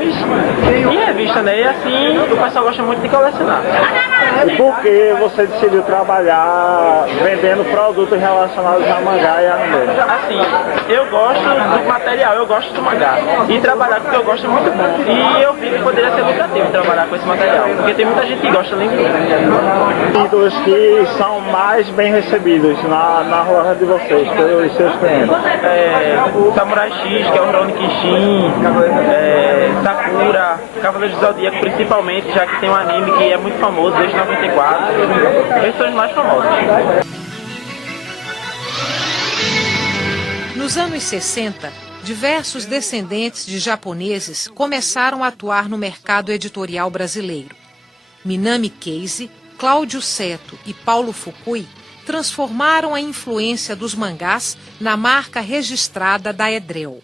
games e revista, né? E assim o pessoal gosta muito de colecionar. E por que você decidiu trabalhar vendendo produtos relacionados a mangá e anime? Assim, eu gosto do material, eu gosto do mangá. E trabalhar com o que eu gosto é muito bom. E eu vi que poderia ser lucrativo trabalhar com esse material, porque tem muita gente que gosta, além de mim. Títulos que são mais bem recebidos na loja de vocês, pelos seus clientes? Samurai X, que é o Rurouni Kenshin, Sakura, Cavaleiro do Zodíaco principalmente, já que tem um anime que é muito famoso desde 94. Esses são os mais famosos. Nos anos 60, diversos descendentes de japoneses começaram a atuar no mercado editorial brasileiro. Minami Keisi, Cláudio Seto e Paulo Fukui transformaram a influência dos mangás na marca registrada da Edrel.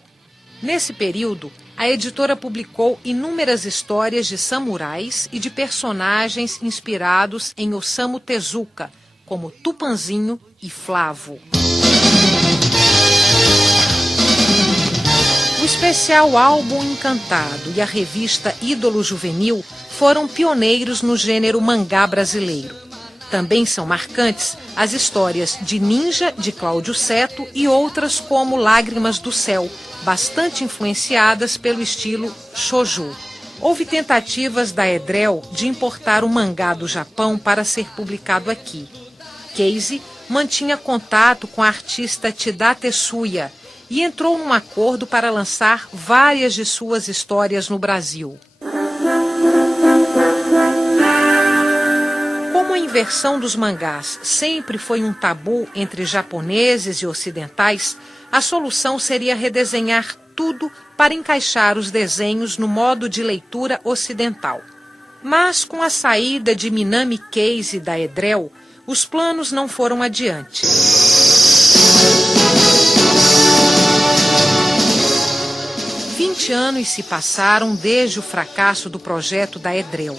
Nesse período, a editora publicou inúmeras histórias de samurais e de personagens inspirados em Osamu Tezuka, como Tupanzinho e Flavo. O especial Álbum Encantado e a revista Ídolo Juvenil foram pioneiros no gênero mangá brasileiro. Também são marcantes as histórias de Ninja, de Cláudio Seto, e outras como Lágrimas do Céu, bastante influenciadas pelo estilo shoujo. Houve tentativas da Edrel de importar o mangá do Japão para ser publicado aqui. Keisi mantinha contato com a artista Tida Tetsuya e entrou num acordo para lançar várias de suas histórias no Brasil. Como a inversão dos mangás sempre foi um tabu entre japoneses e ocidentais, a solução seria redesenhar tudo para encaixar os desenhos no modo de leitura ocidental. Mas com a saída de Minami Keisi da Edrel, os planos não foram adiante. Anos se passaram desde o fracasso do projeto da Edrel.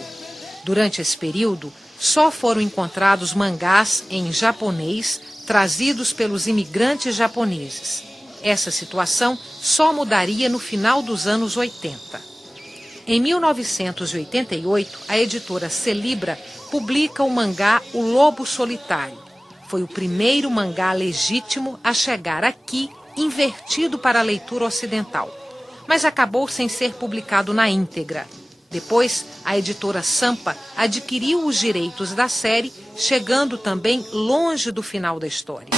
Durante esse período, só foram encontrados mangás em japonês trazidos pelos imigrantes japoneses. Essa situação só mudaria no final dos anos 80. Em 1988, a editora Celibra publica o mangá O Lobo Solitário. Foi o primeiro mangá legítimo a chegar aqui, invertido para a leitura ocidental, mas acabou sem ser publicado na íntegra. Depois, a editora Sampa adquiriu os direitos da série, chegando também longe do final da história.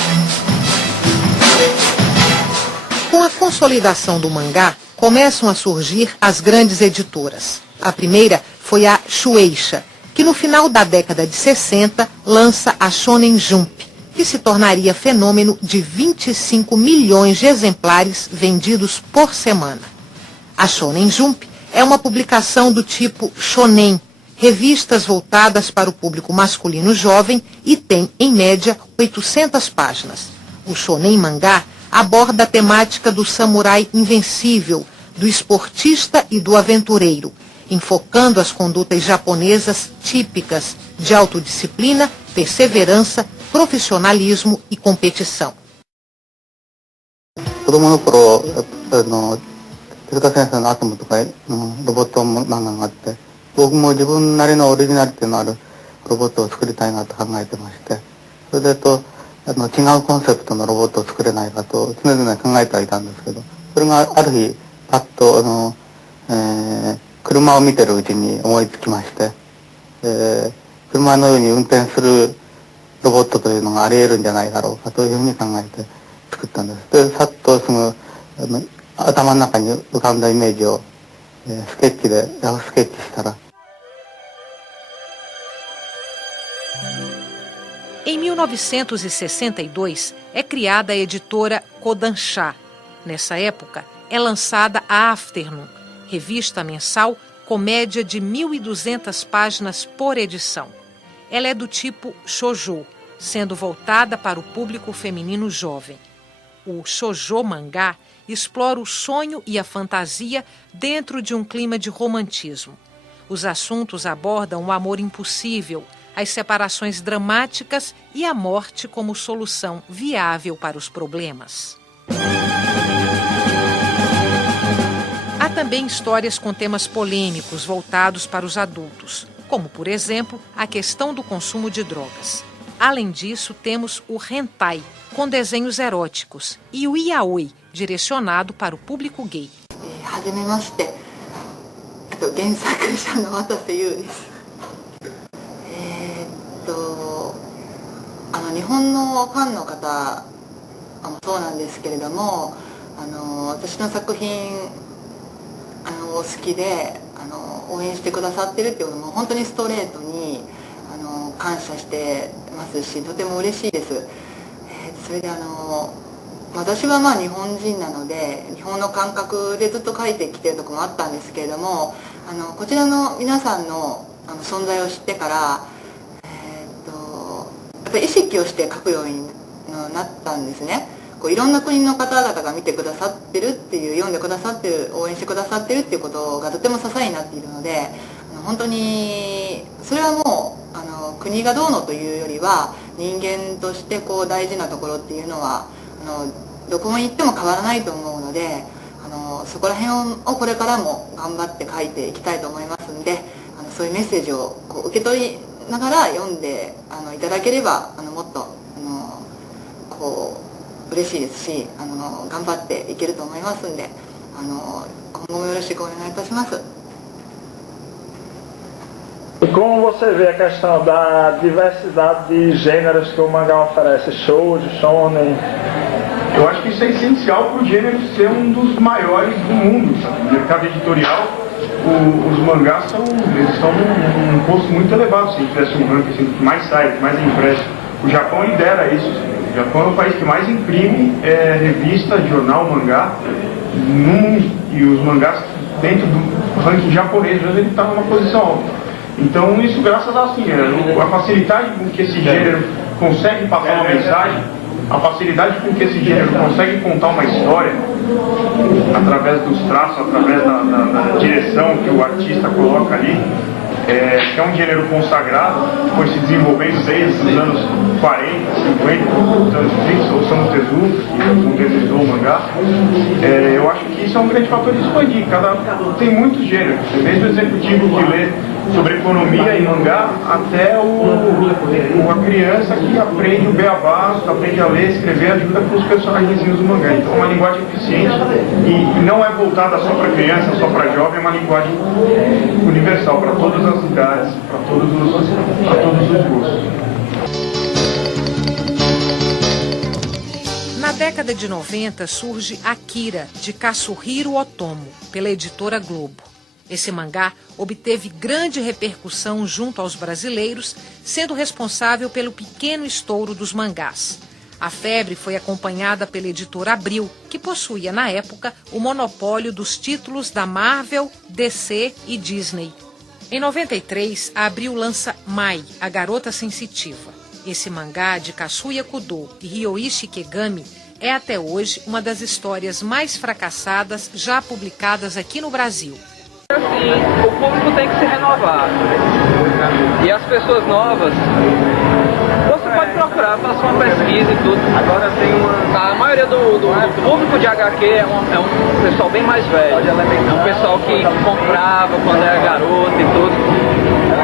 Com a consolidação do mangá, começam a surgir as grandes editoras. A primeira foi a Shueisha, que no final da década de 60 lança a Shonen Jump, que se tornaria fenômeno de 25 milhões de exemplares vendidos por semana. A Shonen Jump é uma publicação do tipo shonen, revistas voltadas para o público masculino jovem, e tem, em média, 800 páginas. O shonen mangá aborda a temática do samurai invencível, do esportista e do aventureiro, enfocando as condutas japonesas típicas de autodisciplina, perseverança, profissionalismo e competição. 手塚先生のアトムとか、ロボット漫画があって、僕も自分なりのオリジナリティのあるロボットを作りたいなと考えてまして、それで違うコンセプトのロボットを作れないかと常々考えてはいたんですけど、それがある日パッと車を見てるうちに思いつきまして、車のように運転するロボットというのがあり得るんじゃないだろうかというふうに考えて作ったんです。で、さっとすぐ頭の中に浮かんだイメージをスケッチでラフスケッチしたら。Em 1962, é criada a editora Kodansha. Nessa época, é lançada a Afternoon, revista mensal comédia de 1.200 páginas por edição. Ela é do tipo shoujo, sendo voltada para o público feminino jovem. O shoujo mangá explora o sonho e a fantasia dentro de um clima de romantismo. Os assuntos abordam o amor impossível, as separações dramáticas e a morte como solução viável para os problemas. Há também histórias com temas polêmicos voltados para os adultos, como, por exemplo, a questão do consumo de drogas. Além disso, temos o hentai, com desenhos eróticos, e o yaoi, direcionado para o público gay. はじめまして。原作者の渡瀬優です。日本のファンの方もそうなんですけれども、私の作品お好きで応援してくださってるっていうのも本当にストレートに感謝してますし、とても嬉しいです。それで私は日本人なので日本の感覚でずっと書いてきてるところもあったんですけれども、こちらの皆さんの存在を知ってからやっぱり意識をして書くようになったんですね。いろんな国の方々が見てくださってるっていう、読んでくださってる、応援してくださってるっていうことがとても支えになっているので、本当にそれはもう国がどうのというよりは人間として大事なところっていうのはどこに行っても変わらないと思うので、そこら辺をこれからも頑張って書いていきたいと思いますんで、そういうメッセージを受け取りながら読んでいただければもっと嬉しいですし、頑張っていけると思いますんで、今後もよろしくお願いいたします。E como você vê a questão da diversidade de gêneros que o mangá oferece? Shoujo, shonen? Eu acho que isso é essencial para o gênero ser um dos maiores do mundo, sabe? No mercado editorial, os mangás eles estão num posto muito elevado. Se tivesse um ranking assim, mais sites, mais impresso, o Japão lidera isso. O Japão é o país que mais imprime revista, jornal, mangá no mundo. E os mangás dentro do ranking japonês, ele está numa posição alta. Então isso graças a facilidade com que esse gênero consegue passar uma mensagem, a facilidade com que esse gênero consegue contar uma história, através dos traços, através da direção que o artista coloca ali, que é um gênero consagrado, foi se desenvolvendo desde os anos 40, 50, os anos 30, o Osamu Tezuka, que modernizou o mangá. Eu acho que isso é um grande fator de expandir. Tem muitos gêneros, desde o executivo que lê sobre economia e mangá, até a criança que aprende o beabá, aprende a ler, escrever, ajuda com os personagens do mangá. Então é uma linguagem eficiente e não é voltada só para criança, só para jovem, é uma linguagem universal para todas as idades, para todos os gostos. Na década de 90 surge Akira, de Kazuhiro Otomo, pela editora Globo. Esse mangá obteve grande repercussão junto aos brasileiros, sendo responsável pelo pequeno estouro dos mangás. A febre foi acompanhada pela editora Abril, que possuía na época o monopólio dos títulos da Marvel, DC e Disney. Em 93, a Abril lança Mai, a Garota Sensitiva. Esse mangá de Katsuya Kudo e Ryoichi Kegami é até hoje uma das histórias mais fracassadas já publicadas aqui no Brasil. Assim, o público tem que se renovar. E as pessoas novas, você pode procurar, faça uma pesquisa e tudo. Agora tem a maioria do público de HQ é um pessoal bem mais velho. É um pessoal que comprava quando era garoto e tudo.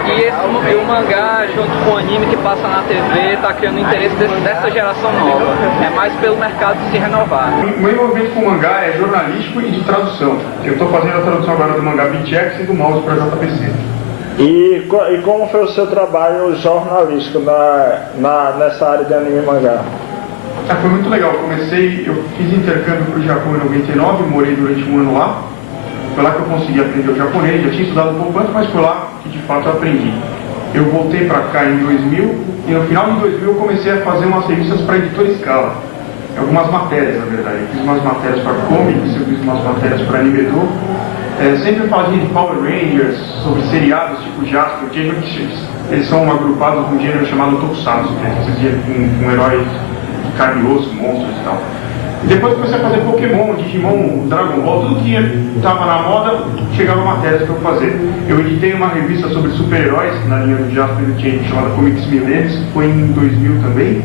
E o mangá, junto com o anime que passa na TV, está criando interesse dessa geração nova. É mais pelo mercado se renovar. O meu envolvimento com o mangá é jornalístico e de tradução. Eu estou fazendo a tradução agora do mangá BitX e do Mouse para JPC. E como foi o seu trabalho jornalístico nessa área de anime e mangá? Foi muito legal. Eu fiz intercâmbio para o Japão em 99, morei durante um ano lá. Foi lá que eu consegui aprender o japonês, já tinha estudado um pouco antes, mas foi lá que de fato eu aprendi. Eu voltei para cá em 2000 e no final de 2000 eu comecei a fazer umas revistas para a editora Scala. Algumas matérias, na verdade. Eu fiz umas matérias para comics, eu fiz umas matérias para Animedô. Sempre fazia de Power Rangers, sobre seriados tipo Jasper, Jason, que eles são agrupados num gênero chamado Tokusatsu, que é esse gênero com heróis de carne e osso, monstros e tal. E depois comecei a fazer Pokémon, Digimon, Dragon Ball, tudo que estava na moda, chegava matérias para eu fazer. Eu editei uma revista sobre super-heróis na linha do Jasper e do James, chamada Comics Milênios, que foi em 2000 também.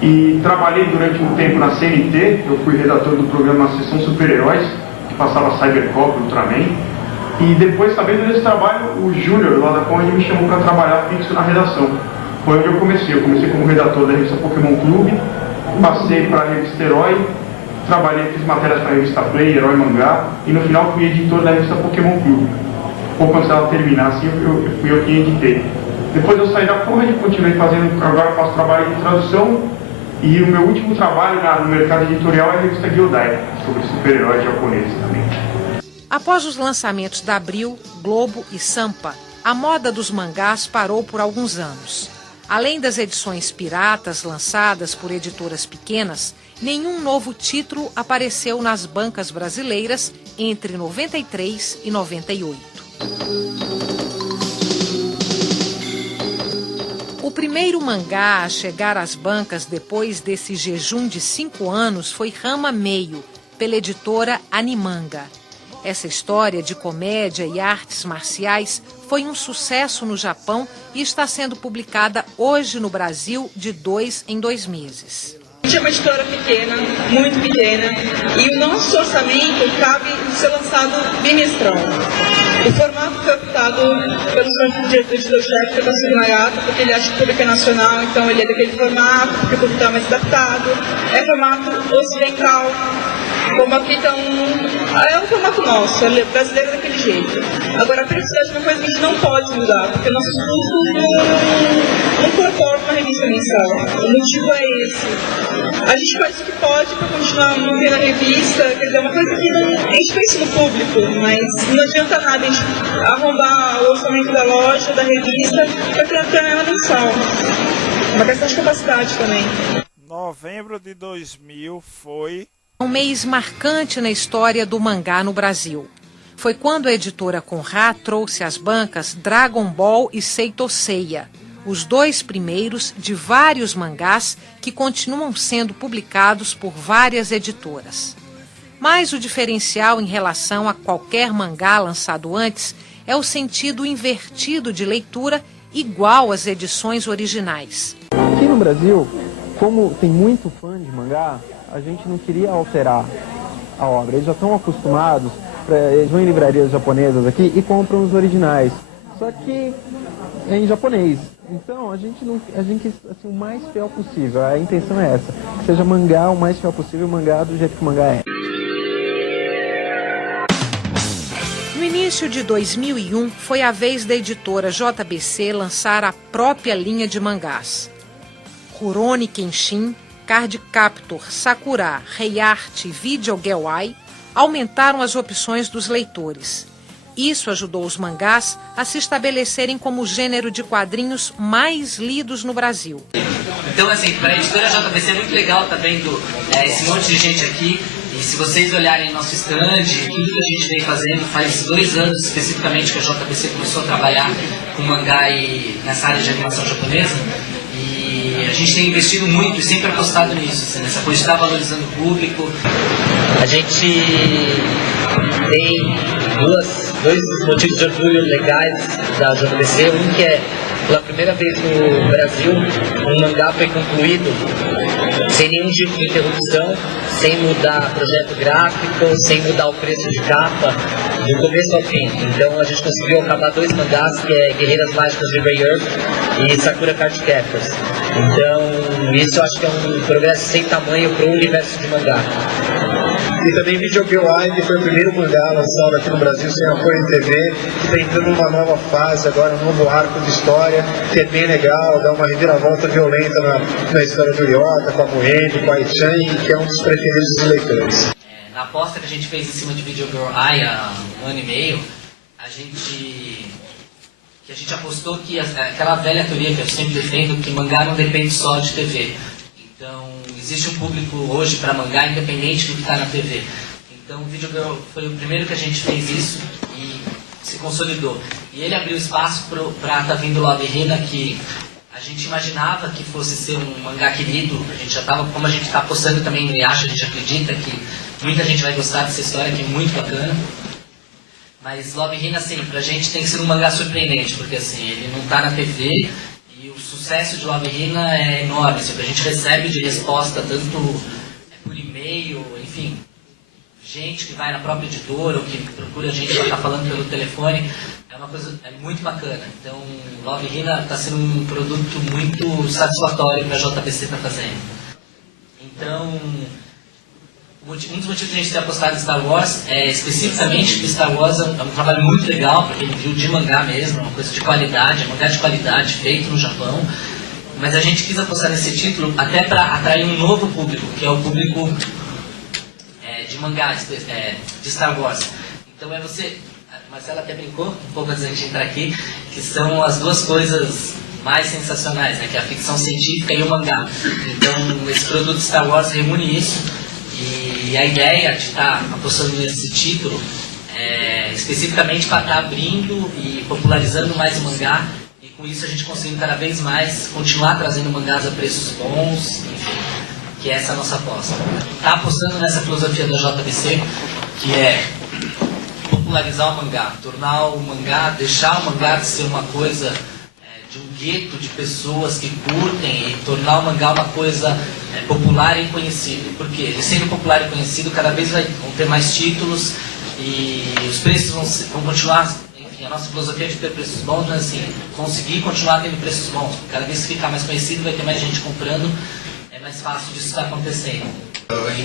E trabalhei durante um tempo na CNT, eu fui redator do programa Sessão Super-Heróis, que passava Cybercop, Ultraman. E depois, sabendo desse trabalho, o Júnior, lá da Conde, me chamou para trabalhar fixo na redação. Foi onde eu comecei. Eu comecei como redator da revista Pokémon Clube, passei para a revista Herói, trabalhei, fiz matérias para a revista Play, Herói Mangá, e no final fui editor da revista Pokémon Clube. Pouco antes dela terminasse, fui eu quem editei. Depois eu saí da Conde, continuei fazendo, agora faço trabalho de tradução, e o meu último trabalho no mercado editorial é a revista Gyodai, sobre super-heróis japoneses também. Após os lançamentos da Abril, Globo e Sampa, a moda dos mangás parou por alguns anos. Além das edições piratas lançadas por editoras pequenas, nenhum novo título apareceu nas bancas brasileiras entre 93 e 98. O primeiro mangá a chegar às bancas depois desse jejum de 5 anos foi Ranma Meio, pela editora Animanga. Essa história de comédia e artes marciais foi um sucesso no Japão e está sendo publicada hoje no Brasil de 2 em 2 meses. A gente é uma editora pequena, muito pequena, e o nosso orçamento cabe ser lançado bimestral. O formato foi optado pelo diretor-chefe, que é o Tassugi Nagata, porque ele acha que o público é nacional, então ele é daquele formato, porque o público está mais adaptado. É formato ocidental. Como aqui então, é um formato nosso, é brasileiro daquele jeito. Agora, a periodicidade é uma coisa que a gente não pode mudar, porque nossos custos não comportam uma revista mensal. O motivo é esse. A gente faz o que pode para continuar mantendo a revista, quer dizer, é uma coisa que a gente pensa no público, mas não adianta nada a gente arrombar o orçamento da loja, da revista, para ter ela mensal. Uma questão de capacidade também. Novembro de 2000 foi um mês marcante na história do mangá no Brasil. Foi quando a editora Conrad trouxe às bancas Dragon Ball e Seito Seiya, os 2 primeiros de vários mangás que continuam sendo publicados por várias editoras. Mas o diferencial em relação a qualquer mangá lançado antes é o sentido invertido de leitura igual às edições originais. Aqui no Brasil, como tem muito fã de mangá, a gente não queria alterar a obra. Eles já estão acostumados, eles vão em livrarias japonesas aqui e compram os originais. Só que é em japonês. Então a gente quis assim, o mais fiel possível. A intenção é essa. Que seja mangá o mais fiel possível, mangá do jeito que o mangá é. No início de 2001, foi a vez da editora JBC lançar a própria linha de mangás. Rurouni Kenshin, Card Captor, Sakura, Rei Art e Video Gewai aumentaram as opções dos leitores. Isso ajudou os mangás a se estabelecerem como o gênero de quadrinhos mais lidos no Brasil. Então, assim, para a editora JBC é muito legal estar vendo esse monte de gente aqui. E se vocês olharem nosso stand, tudo que a gente vem fazendo, faz 2 anos especificamente que a JBC começou a trabalhar com mangá e nessa área de animação japonesa. A gente tem investido muito e sempre apostado nisso, assim, nessa coisa de estar valorizando o público. A gente tem dois motivos de orgulho legais da JBC. Um que é, pela primeira vez no Brasil, um mangá foi concluído sem nenhum tipo de interrupção, sem mudar projeto gráfico, sem mudar o preço de capa, do começo ao fim. Então a gente conseguiu acabar 2 mangás, que é Guerreiras Mágicas de Ray Earth e Sakura Card Captors. Então isso eu acho que é um progresso sem tamanho para o universo de mangá. E também Video Gewai, que foi o primeiro mangá lançado aqui no Brasil sem apoio em TV, que está entrando numa nova fase agora, um novo arco de história, que é bem legal, dá uma reviravolta violenta na história do Yota, com a Moemi, com a Ai-chan, que é um dos preferidos dos leitores. Na aposta que a gente fez em cima de Video Gewai há 1 ano e meio, a gente apostou que aquela velha teoria que eu sempre defendo, que mangá não depende só de TV. Então, existe um público hoje para mangá independente do que está na TV. Então, o Video Girl foi o primeiro que a gente fez isso e se consolidou. E ele abriu espaço para estar vindo Love Hina, que a gente imaginava que fosse ser um mangá querido. A gente já estava, como a gente está apostando também no Yasha, a gente acredita que muita gente vai gostar dessa história, que é muito bacana. Mas Love Hina, assim, pra gente tem que ser um mangá surpreendente, porque assim, ele não está na TV. E o sucesso de Love Hina é enorme, assim, a gente recebe de resposta tanto por e-mail, enfim. A gente que vai na própria editora ou que procura a gente para estar falando pelo telefone. É uma coisa muito bacana. Então, Love Hina está sendo um produto muito satisfatório para a JBC estar fazendo. Então, um dos motivos de a gente ter apostado em Star Wars é especificamente que Star Wars é um trabalho muito legal, para quem viu, de mangá mesmo, é uma coisa de qualidade, é um mangá de qualidade feito no Japão. Mas a gente quis apostar nesse título até para atrair um novo público, que é o público de mangá, de Star Wars. Então você, a Marcela até brincou um pouco antes da gente entrar aqui, que são as duas coisas mais sensacionais, né, que é a ficção científica e o mangá. Então esse produto Star Wars reúne isso, e a ideia de estar apostando nesse título é especificamente para estar abrindo e popularizando mais o mangá, e com isso a gente conseguindo cada vez mais continuar trazendo mangás a preços bons, enfim, que é essa a nossa aposta. Está apostando nessa filosofia da JBC, que é popularizar o mangá, tornar o mangá, deixar o mangá de ser uma coisa de um gueto de pessoas que curtem, e tornar o mangá uma coisa popular e conhecida. Porque ele sendo popular e conhecido, cada vez vão ter mais títulos e os preços vão continuar. Enfim, a nossa filosofia é de ter preços bons, mas assim, conseguir continuar tendo preços bons. Cada vez que ficar mais conhecido, vai ter mais gente comprando, é mais fácil disso estar acontecendo.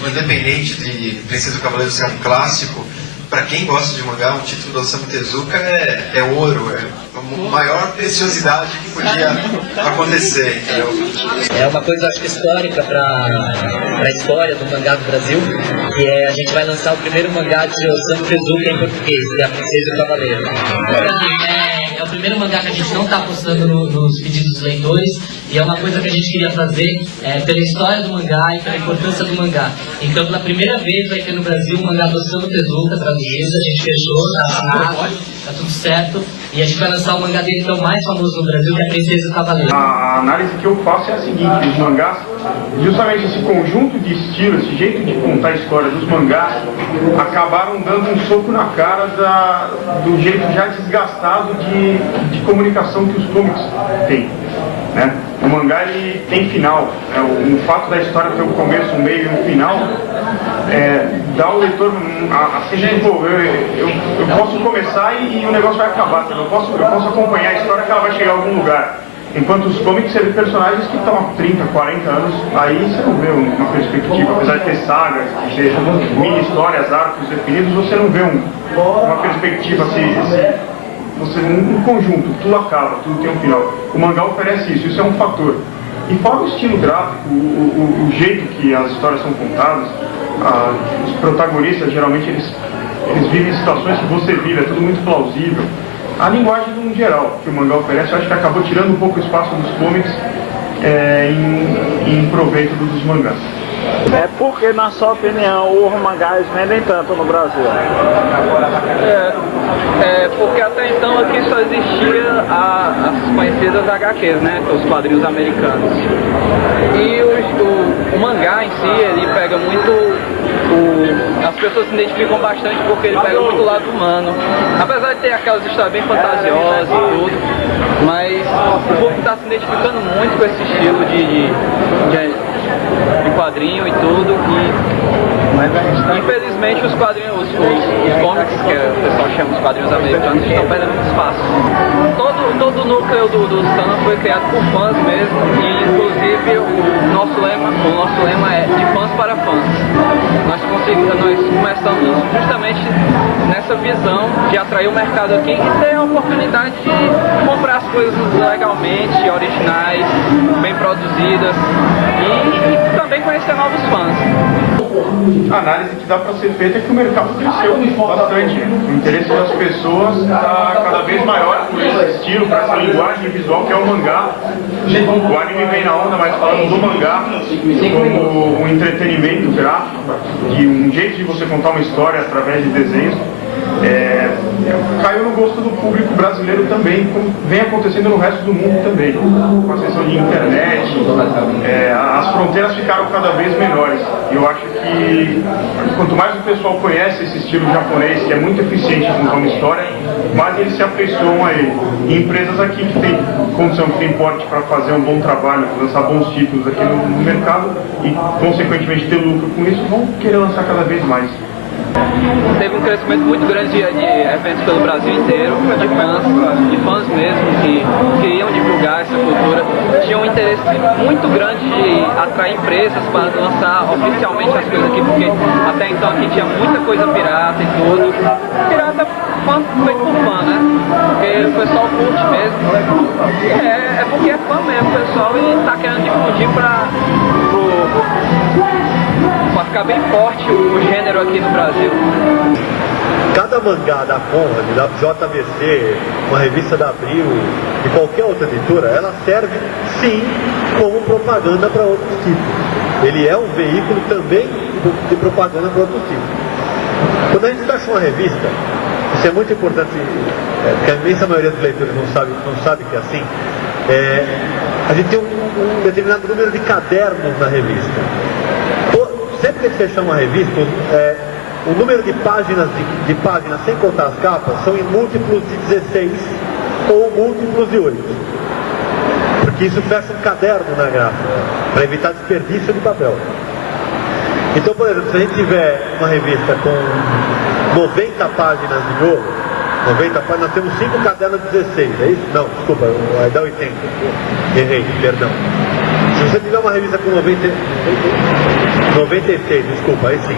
Independente de Princesa do Cavaleiro ser um clássico, para quem gosta de mangá, o título do Osamu Tezuka é ouro, é a maior preciosidade que podia acontecer, entendeu? É uma coisa, acho que histórica para a história do mangá do Brasil, que é a gente vai lançar o primeiro mangá de Osamu Tezuka em português, que é a Princesa do Cavaleiro. É o primeiro mangá que a gente não está postando nos pedidos dos leitores, e é uma coisa que a gente queria fazer pela história do mangá e pela importância do mangá. Então, pela primeira vez vai ter no Brasil um mangá do Osamu Tezuka traduzido, a gente fechou, tá assinado, tá tudo certo, e a gente vai lançar o mangá dele então mais famoso no Brasil, que é a Princesa do Cavaleiro. A análise que eu faço é a seguinte: os mangás, justamente esse conjunto de estilos, esse jeito de contar a história dos mangás, acabaram dando um soco na cara do jeito já desgastado de comunicação que os cómics têm, né? O mangá, ele tem final, né? O fato da história ter um começo, um meio e um final dá ao leitor a sentir, pô, eu posso começar e o negócio vai acabar, eu posso acompanhar a história que ela vai chegar a algum lugar. Enquanto os cómics, você vê personagens que estão há 30, 40 anos, aí você não vê uma perspectiva, apesar de ter sagas, de ter mini histórias, arcos definidos, você não vê uma perspectiva um conjunto, tudo acaba, tudo tem um final. O mangá oferece isso é um fator. E fora o estilo gráfico, o jeito que as histórias são contadas, os protagonistas geralmente eles vivem situações que você vive, é tudo muito plausível. A linguagem no geral que o mangá oferece, eu acho que acabou tirando um pouco o espaço dos cómics em proveito dos mangás. É porque, na sua opinião, os mangás vendem tanto no Brasil? Porque até então aqui só existia as conhecidas HQs, né, os quadrinhos americanos. E o mangá em si, ele pega muito, as pessoas se identificam bastante porque ele pega muito o lado humano. Apesar de ter aquelas histórias bem fantasiosas e tudo, mas o público está se identificando muito com esse estilo de quadrinho e tudo, e infelizmente os quadrinhos, os comics, que o pessoal chama de quadrinhos americanos, estão perdendo muito espaço. Todo o núcleo do Sana foi criado por fãs mesmo, e inclusive o nosso lema é de fãs para fãs. Nós começamos justamente nessa visão de atrair o mercado aqui e ter a oportunidade de comprar as coisas legalmente, originais, bem produzidas, e também conhecer novos fãs. A análise que dá para ser feita é que o mercado cresceu bastante. O interesse das pessoas está cada vez maior por esse estilo, por essa linguagem visual que é o mangá. O anime vem na onda, mas falando do mangá como um entretenimento gráfico, de um jeito de você contar uma história através de desenhos. Caiu no gosto do público brasileiro também, como vem acontecendo no resto do mundo também, com a questão de internet, as fronteiras ficaram cada vez menores. E eu acho que quanto mais o pessoal conhece esse estilo japonês, que é muito eficiente em contar uma história, mais eles se afeiçoam a ele. E empresas aqui que têm condição, que têm porte para fazer um bom trabalho, lançar bons títulos aqui no mercado e consequentemente ter lucro com isso, vão querer lançar cada vez mais. Teve um crescimento muito grande de eventos pelo Brasil inteiro, de fãs mesmo, que queriam divulgar essa cultura. Tinha um interesse muito grande de atrair empresas para lançar oficialmente as coisas aqui, porque até então aqui tinha muita coisa pirata e tudo. Pirata feito por fã, né? Porque o pessoal curte mesmo. É porque é fã mesmo, o pessoal, e tá querendo difundir para ficar bem forte o gênero aqui no Brasil. Cada mangá da Conrad, da JBC, uma revista da Abril e qualquer outra editora, ela serve sim como propaganda para outros tipos. Ele é um veículo também de propaganda para outros tipos. Quando a gente fecha uma revista, isso é muito importante, porque a imensa maioria dos leitores não sabe que é assim, a gente tem um determinado número de cadernos na revista. Sempre que a gente fechar uma revista, o número de páginas, sem contar as capas, são em múltiplos de 16 ou múltiplos de 8. Porque isso fecha um caderno na gráfica, para evitar desperdício de papel. Então, por exemplo, se a gente tiver uma revista com 90 páginas de miolo, 90 páginas, nós temos 5 cadernos de 16, é isso? Não, desculpa, dá 80. Errei, perdão. Se você tiver uma revista com 96, desculpa, aí sim.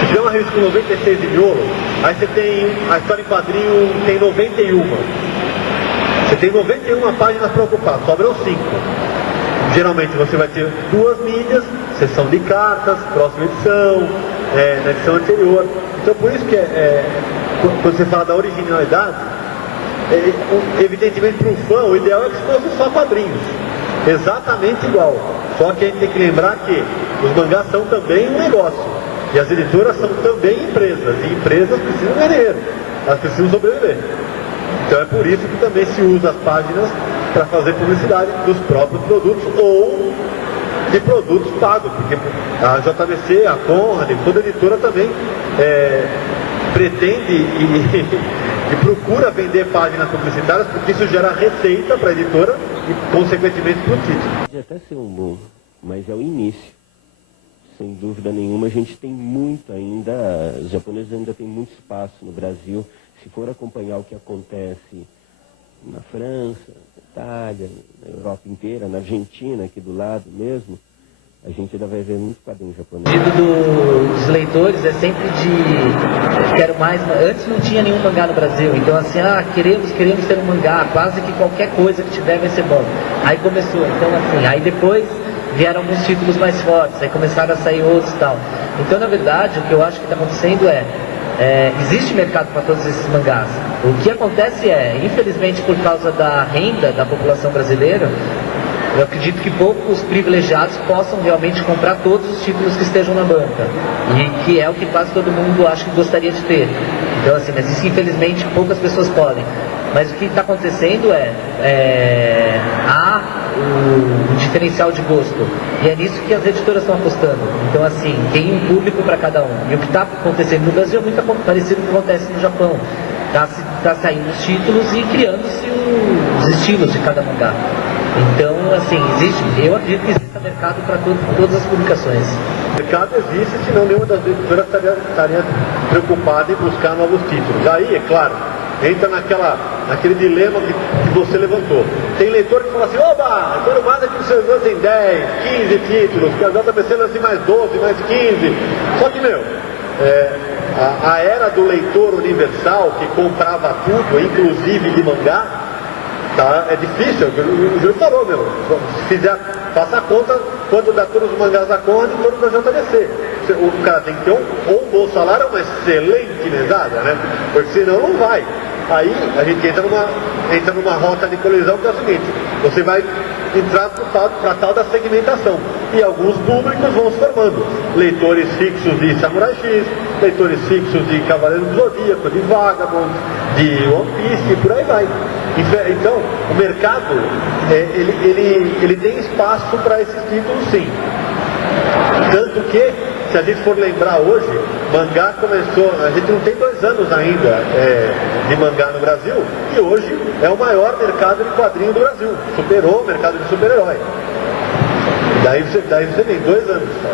Se tiver uma revista com 96 de miolo, aí você tem a história em quadrinho, tem 91. Você tem 91 páginas para ocupar, sobram 5. Geralmente você vai ter 2 mídias, seção de cartas, próxima edição, na edição anterior. Então por isso que quando você fala da originalidade, evidentemente para o fã o ideal é que fosse só quadrinhos. Exatamente igual. Só que a gente tem que lembrar que os mangás são também um negócio. E as editoras são também empresas. E empresas precisam ganhar dinheiro. Elas precisam sobreviver. Então é por isso que também se usa as páginas para fazer publicidade dos próprios produtos ou de produtos pagos. Porque a JBC, a Conrad, toda editora também pretende e procura vender páginas publicitárias, porque isso gera receita para a editora e, consequentemente, para o título. Pode até ser um boom, mas é o início. Sem dúvida nenhuma, a gente tem muito ainda, os japoneses ainda têm muito espaço no Brasil. Se for acompanhar o que acontece na França, na Itália, na Europa inteira, na Argentina, aqui do lado mesmo, a gente ainda vai ver muito quadrinho japonês. O pedido dos leitores é sempre de quero mais. Antes não tinha nenhum mangá no Brasil, então assim, queremos ter um mangá, quase que qualquer coisa que tiver vai ser bom. Aí começou, então assim, aí depois vieram alguns títulos mais fortes, aí começaram a sair outros e tal. Então na verdade o que eu acho que está acontecendo existe mercado para todos esses mangás. O que acontece infelizmente por causa da renda da população brasileira, eu acredito que poucos privilegiados possam realmente comprar todos os títulos que estejam na banca. E que é o que quase todo mundo acha que gostaria de ter. Então assim, mas isso infelizmente poucas pessoas podem. Mas o que está acontecendo há o diferencial de gosto. E é nisso que as editoras estão apostando. Então assim, tem um público para cada um. E o que está acontecendo no Brasil é muito parecido com o que acontece no Japão. Está saindo os títulos e criando-se os estilos de cada mangá. Então, assim, eu acredito que existe mercado para todas as publicações. O mercado existe, senão nenhuma das editoras estaria preocupada em buscar novos títulos. Aí, é claro, entra naquele dilema que você levantou. Tem leitor que fala assim, oba, quando mais é que vocês lancem 10, 15 títulos, que a JBC lance mais 12, mais 15. Só que, a era do leitor universal, que comprava tudo, inclusive de mangá, é difícil, o Júlio falou, faça a conta quanto dá todos os mangás da Conrad e todos da JBC. O cara tem que ter um bom salário, uma excelente mesada, né? Porque senão não vai. Aí a gente entra numa rota de colisão que é o seguinte, você vai entrar para tal da segmentação. E alguns públicos vão se formando. Leitores fixos de Samurai X, leitores fixos de Cavaleiro do Zodíaco, de Vagabond, de One Piece e por aí vai. Então, o mercado, ele tem espaço para esses títulos sim. Tanto que, se a gente for lembrar hoje, mangá começou, a gente não tem 2 anos ainda de mangá no Brasil, e hoje é o maior mercado de quadrinho do Brasil, superou o mercado de super-herói. Daí você tem 2 anos só.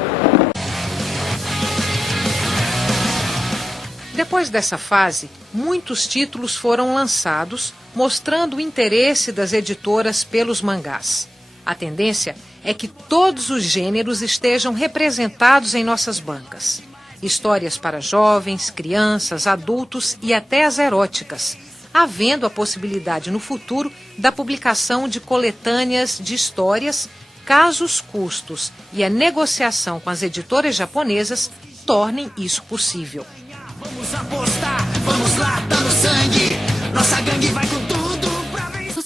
Depois dessa fase, muitos títulos foram lançados, mostrando o interesse das editoras pelos mangás. A tendência é que todos os gêneros estejam representados em nossas bancas. Histórias para jovens, crianças, adultos e até as eróticas, havendo a possibilidade no futuro da publicação de coletâneas de histórias, caso os custos e a negociação com as editoras japonesas tornem isso possível. Vamos apostar, vamos lá, tá no sangue, nossa gangue vai com tudo pra vencer.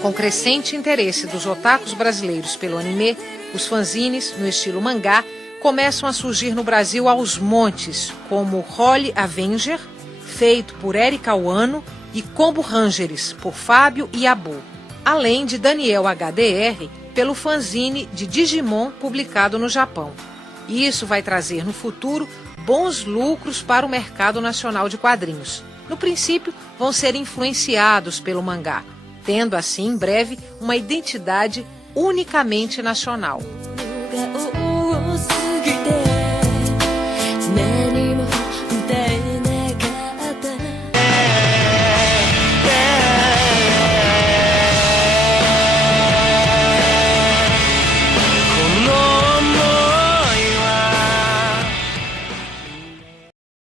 Com o crescente interesse dos otakus brasileiros pelo anime, os fanzines, no estilo mangá, começam a surgir no Brasil aos montes, como Holy Avenger, feito por Erika Wano, e Combo Rangers, por Fábio e Abu, além de Daniel HDR, pelo fanzine de Digimon publicado no Japão. Isso vai trazer no futuro bons lucros para o mercado nacional de quadrinhos. No princípio, vão ser influenciados pelo mangá, tendo assim, em breve, uma identidade unicamente nacional.